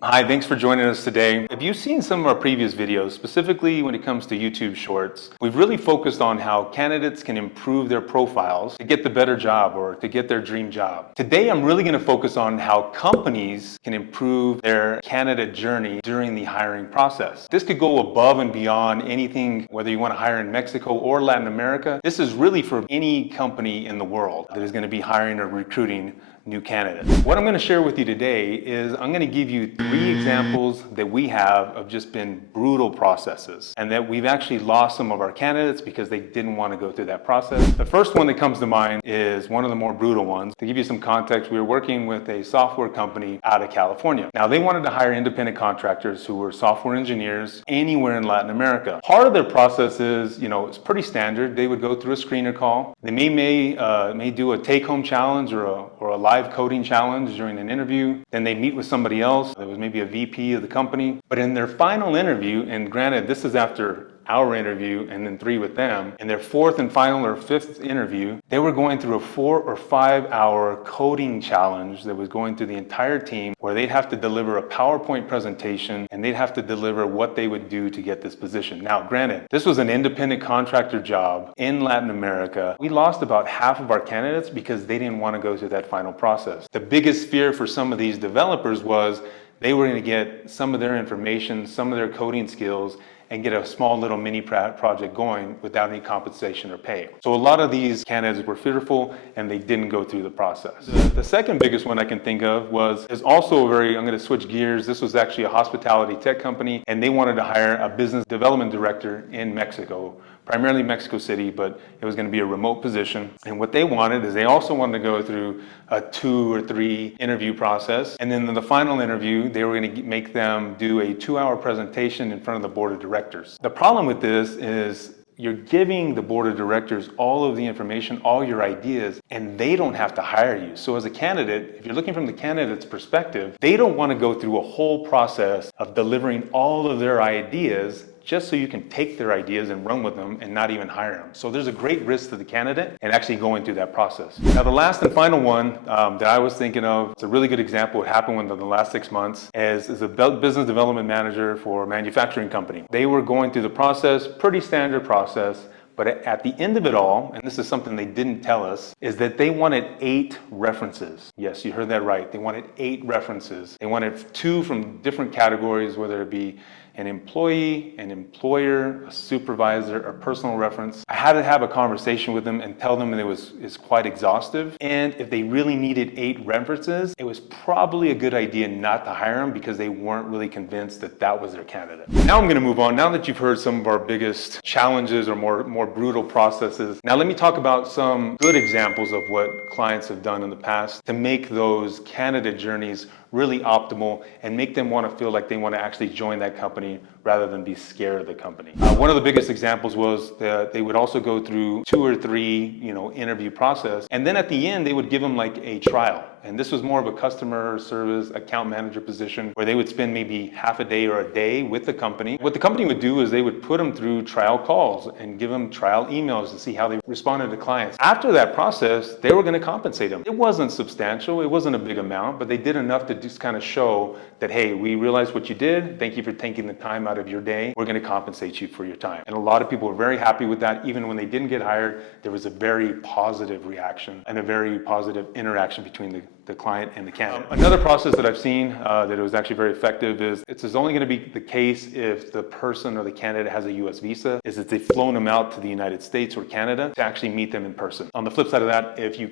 Hi, thanks for joining us today. If you've seen some of our previous videos, specifically when it comes to YouTube Shorts, we've really focused on how candidates can improve their profiles to get the better job or to get their dream job. Today, I'm really going to focus on how companies can improve their candidate journey during the hiring process. This could go above and beyond anything, whether you want to hire in Mexico or Latin America. This is really for any company in the world that is going to be hiring or recruiting new candidates. What I'm going to share with you today is I'm going to give you 3 examples that we have of just been brutal processes and that we've actually lost some of our candidates because they didn't want to go through that process. The first one that comes to mind is one of the more brutal ones. To give you some context, we were working with a software company out of California. Now they wanted to hire independent contractors who were software engineers anywhere in Latin America. Part of their process is, it's pretty standard. They would go through a screener call. They may do a take-home challenge or a live coding challenge during an interview. Then they meet with somebody else. There was maybe a VP of the company. But in their final interview, and granted, this is after our interview and then 3 with them, in their 4th and final or 5th interview, they were going through a 4 or 5 hour coding challenge that was going through the entire team where they'd have to deliver a PowerPoint presentation and they'd have to deliver what they would do to get this position. Now, granted, this was an independent contractor job in Latin America. We lost about half of our candidates because they didn't want to go through that final process. The biggest fear for some of these developers was they were going to get some of their information, some of their coding skills, and get a small little mini project going without any compensation or pay. So a lot of these candidates were fearful and they didn't go through the process. The second biggest one I can think of is also I'm going to switch gears. This was actually a hospitality tech company and they wanted to hire a business development director in Mexico, primarily Mexico City, but it was going to be a remote position. And what they wanted is they also wanted to go through a 2 or 3 interview process. And then in the final interview, they were going to make them do a 2-hour presentation in front of the board of directors. The problem with this is you're giving the board of directors all of the information, all your ideas, and they don't have to hire you. So as a candidate, if you're looking from the candidate's perspective, they don't want to go through a whole process of delivering all of their ideas just so you can take their ideas and run with them and not even hire them. So there's a great risk to the candidate and actually going through that process. Now the last and final one that I was thinking of, it's a really good example. It happened within the last 6 months, is a business development manager for a manufacturing company. They were going through the process, pretty standard process, but at the end of it all, and this is something they didn't tell us, is that they wanted 8 references. Yes, you heard that right. They wanted 8 references. They wanted 2 from different categories, whether it be an employee, an employer, a supervisor, a personal reference. I had to have a conversation with them and tell them that it's quite exhaustive. And if they really needed 8 references, it was probably a good idea not to hire them because they weren't really convinced that that was their candidate. Now I'm going to move on. Now that you've heard some of our biggest challenges or more brutal processes, now let me talk about some good examples of what clients have done in the past to make those candidate journeys really optimal and make them want to feel like they want to actually join that company rather than be scared of the company. One of the biggest examples was that they would also go through 2 or 3, interview process. And then at the end, they would give them like a trial. And this was more of a customer service account manager position where they would spend maybe half a day or a day with the company. What the company would do is they would put them through trial calls and give them trial emails to see how they responded to clients. After that process, they were going to compensate them. It wasn't substantial. It wasn't a big amount, but they did enough to just kind of show that, hey, we realized what you did. Thank you for taking the time out of your day. We're going to compensate you for your time. And a lot of people were very happy with that. Even when they didn't get hired, there was a very positive reaction and a very positive interaction between the client and the candidate. Another process that I've seen that it was actually very effective is it's only going to be the case if the person or the candidate has a US visa, is that they've flown them out to the United States or Canada to actually meet them in person. On the flip side of that, if you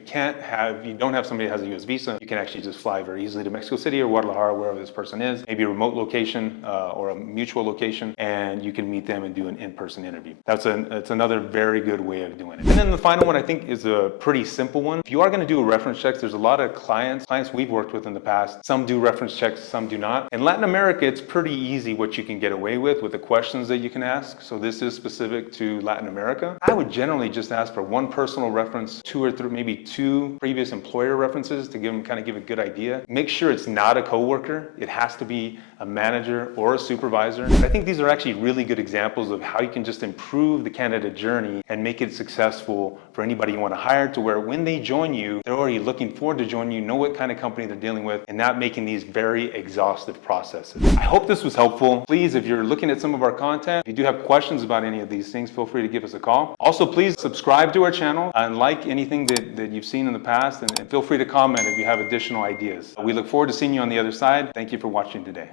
don't have somebody that has a US visa, you can actually just fly very easily to Mexico City or Guadalajara, wherever this person is, maybe a remote location or a mutual location, and you can meet them and do an in-person interview. It's another very good way of doing it. And then the final one I think is a pretty simple one. If you are going to do a reference checks, there's a lot of clients we've worked with in the past. Some do reference checks, some do not. In Latin America, it's pretty easy what you can get away with the questions that you can ask. So this is specific to Latin America. I would generally just ask for 1 personal reference, 2 or 3, maybe 2 previous employer references to give a good idea. Make sure it's not a coworker. It has to be a manager or a supervisor. I think these are actually really good examples of how you can just improve the candidate journey and make it successful for anybody you want to hire, to where when they join you, they're already looking forward to joining you, know what kind of company they're dealing with, and not making these very exhaustive processes. I hope this was helpful. Please, if you're looking at some of our content, if you do have questions about any of these things, feel free to give us a call. Also, please subscribe to our channel and like anything that you've seen in the past, and feel free to comment if you have additional ideas. We look forward to seeing you on the other side. Thank you for watching today.